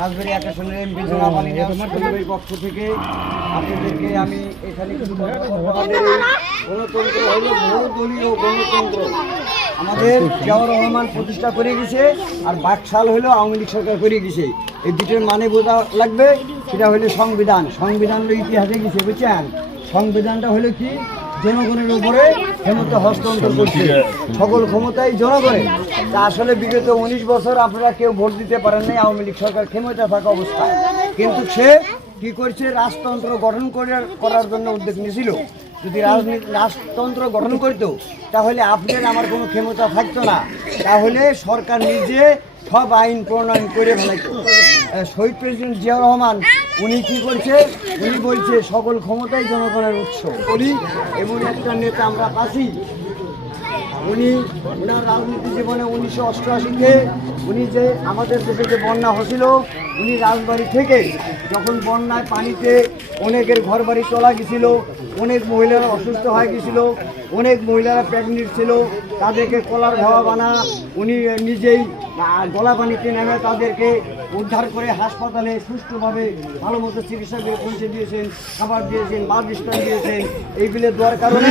রাজবাড়ী 1 আসনের এমপি জনাব আলী নিয়াজের পক্ষ থেকে আপনাদেরকে আমি এখানে কিছু আমাদের গণতন্ত্র হলো বহুদলীয় গণতন্ত্র। আমাদের জিয়াউর রহমান প্রতিষ্ঠা করে গেছে, আর বাকশাল হলো আওয়ামী লীগ সরকার করে গেছে। এই দুটোর মানে বোঝা লাগবে। সেটা হলো সংবিধান। সংবিধান হলো ইতিহাসে গেছে, বুঝছেন? সংবিধানটা হলো কি, জনগণের উপরে ক্ষমতা হস্তান্তর করছে, সকল ক্ষমতাই জনগণের। তা আসলে বিগত 19 বছর আপনারা কেউ ভোট দিতে পারেন নাই আওয়ামী লীগ সরকার ক্ষমতা থাকা অবস্থায়। কিন্তু সে কি করছে, রাজতন্ত্র গঠন করার জন্য উদ্যোগ নিয়েছিল। যদি রাজতন্ত্র গঠন করতো তাহলে আপনার আমার কোনো ক্ষমতা থাকতো না, তাহলে সরকার নিজে সব আইন প্রণয়ন করে ফেলাইতো। শহীদ প্রেসিডেন্ট জিয়াউর রহমান উনি কি করছে, উনি বলছে সকল ক্ষমতাই জনগণের উৎস। উনি এমন একটা নেতা আমরা পাচ্ছি, উনি ওনার রাজনীতি জীবনে 1988-তে উনি যে আমাদের দেশে যে বন্যা হয়েছিল, উনি রাজবাড়ি থেকে যখন বন্যায় পানিতে অনেকের ঘর বাড়ি চলা গেছিল, অনেক মহিলারা অসুস্থ হয়ে গেছিল, অনেক মহিলারা প্রেগনেন্ট ছিল, তাদেরকে কলার ঘাওয়া বানা উনি নিজেই গলা পানিতে নেমে তাদেরকে উদ্ধার করে হাসপাতালে সুষ্ঠুভাবে ভালো মতো চিকিৎসা করে পৌঁছে দিয়েছেন, খাবার দিয়েছেন, বাসস্থান দিয়েছেন। এইগুলো দেওয়ার কারণে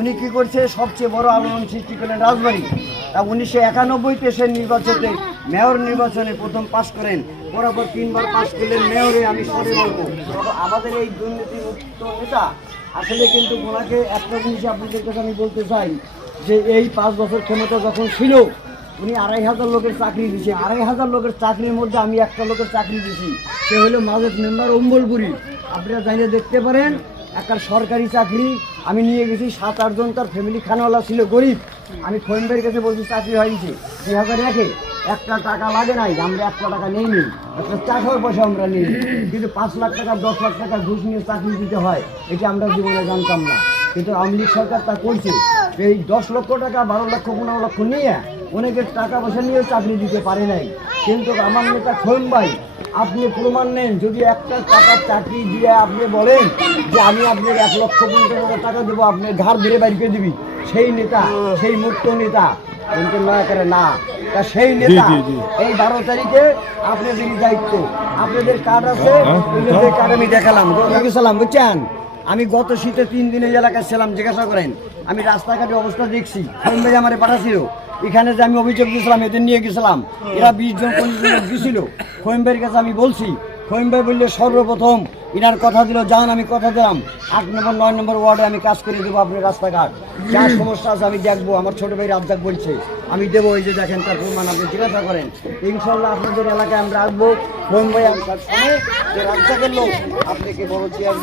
উনি কী করছে, সবচেয়ে বড় আলোড়ন সৃষ্টি করলেন রাজবাড়ি। তা 1991-তে সে নির্বাচনে মেয়র নির্বাচনে প্রথম পাশ করেন, বরাবর 3 বার পাশ করলেন মেয়রে। আমি সরে বলবো আমাদের এই দুর্নীতিমুক্ত নেতা আসলে কিন্তু ওনাকে একটা জিনিস আপনাদের কাছে আমি বলতে চাই, যে এই 5 বছর ক্ষমতা যখন ছিল উনি 2500 লোকের চাকরি দিয়েছে। 2500 লোকের চাকরির মধ্যে আমি একটা লোকের চাকরি দিয়েছি, সে হলো মাজেদ মেম্বার অম্বলপুরি। আপনারা জানিয়ে দেখতে পারেন, একটা সরকারি চাকরি আমি নিয়ে গেছি। 7-8 জন তার ফ্যামিলি খানাওয়ালা ছিল, গরিব। আমি খোয়েম্বের কাছে বলছি চাকরি হয়েছে 2001-এ, একটা টাকা লাগে নাই, আমরা একটা টাকা নেই নি, একটা চাকর পয়সা আমরা নিই, কিন্তু 5 লাখ টাকা 10 লাখ টাকা ঘুষ নিয়ে চাকরি দিতে হয়, এটা আমরা জীবনে জানতাম না। কিন্তু আওয়ামী লীগ সরকার তা করছে। এই 10 লক্ষ টাকা 12 লক্ষ 15 লক্ষ নিয়ে অনেকের টাকা পয়সা নিয়েও চাকরি দিতে পারে নাই। কিন্তু আমার নেতা খোয়েম ভাই, আপনি প্রমাণ নেন, যদি একটা টাকার চাকরি দিয়ে আপনি বলেন যে আমি আপনার 1,50,000 টাকা দেবো, আপনি ঘাড় ধরে বাইর করে দিবি, সেই নেতা, সেই মুক্ত নেতা কিন্তু না করে না। তা সেই নেতা এই 12 তারিখে আপনাদের দায়িত্ব, আপনাদের কার্ড আছে, ওই কার্ড আমি দেখালাম, গেছিলাম, বুঝছেন? আমি গত শীতে 3 দিন এই এলাকায় ছিলাম, জিজ্ঞাসা করেন। আমি রাস্তাঘাটে অবস্থা দেখছি, খোয়েম ভাই আমার পাঠাচ্ছিল এখানে, যে আমি অভিযোগ দিয়েছিলাম, এদের নিয়ে গেছিলাম, এরা 20 জন 25 জন গেছিল। খোয়েম ভাইয়ের কাছে আমি বলছি, খোয়েম ভাই বললে সর্বপ্রথম ইনার কথা দিল, যান আমি কথা দিলাম 8 নম্বর 9 নম্বর ওয়ার্ডে আমি কাজ করে দেবো, আপনার রাস্তাঘাট যা সমস্যা আছে আমি দেখবো। আমার ছোটো ভাই রাজ্জাক বলছে আমি দেবো, এই যে দেখেন তার প্রমাণ, আপনি জিজ্ঞাসা করেন। ইনশাল্লাহ আপনাদের এলাকায় আমরা আসবো। খোয়েম ভাই যে রাজ্জাকের লোক, আপনাকে বড় চেয়ার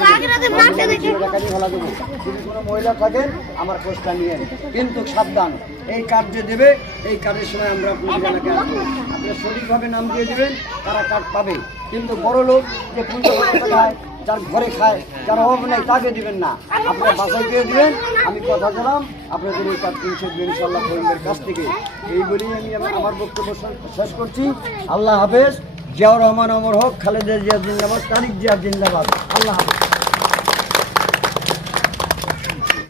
ফেলা দেবো। যদি কোনো মহিলা থাকেন আমার খোঁজটা নিয়েন, কিন্তু সাবধান, এই কার্ড যে দেবে এই কার্ডের সময় আমরা আপনাদের এলাকায় আসবো। আপনারা সঠিকভাবে নাম দিয়ে দেবেন, তারা কার্ড পাবে। কিন্তু বড় লোক যে 50 টাকা খায়, যার ঘরে খায়, যার অভাব নেই, তাকে দিবেন না, আপনারা বাসায় দিয়ে দিবেন। আমি কথা দিলাম আপনাদের এই কাজ পৌঁছে দেবেন ইনশাল্লাহ খোয়েমের কাছ থেকে। এই বলেই আমি আমার বক্তব্য শেষ করছি। আল্লাহ হাফেজ। জিয়াউর রহমান অমর হোক, খালেদা জিয়া জিন্দাবাদ, তারিক জিয়া জিন্দাবাদ। আল্লাহ হাফেজ।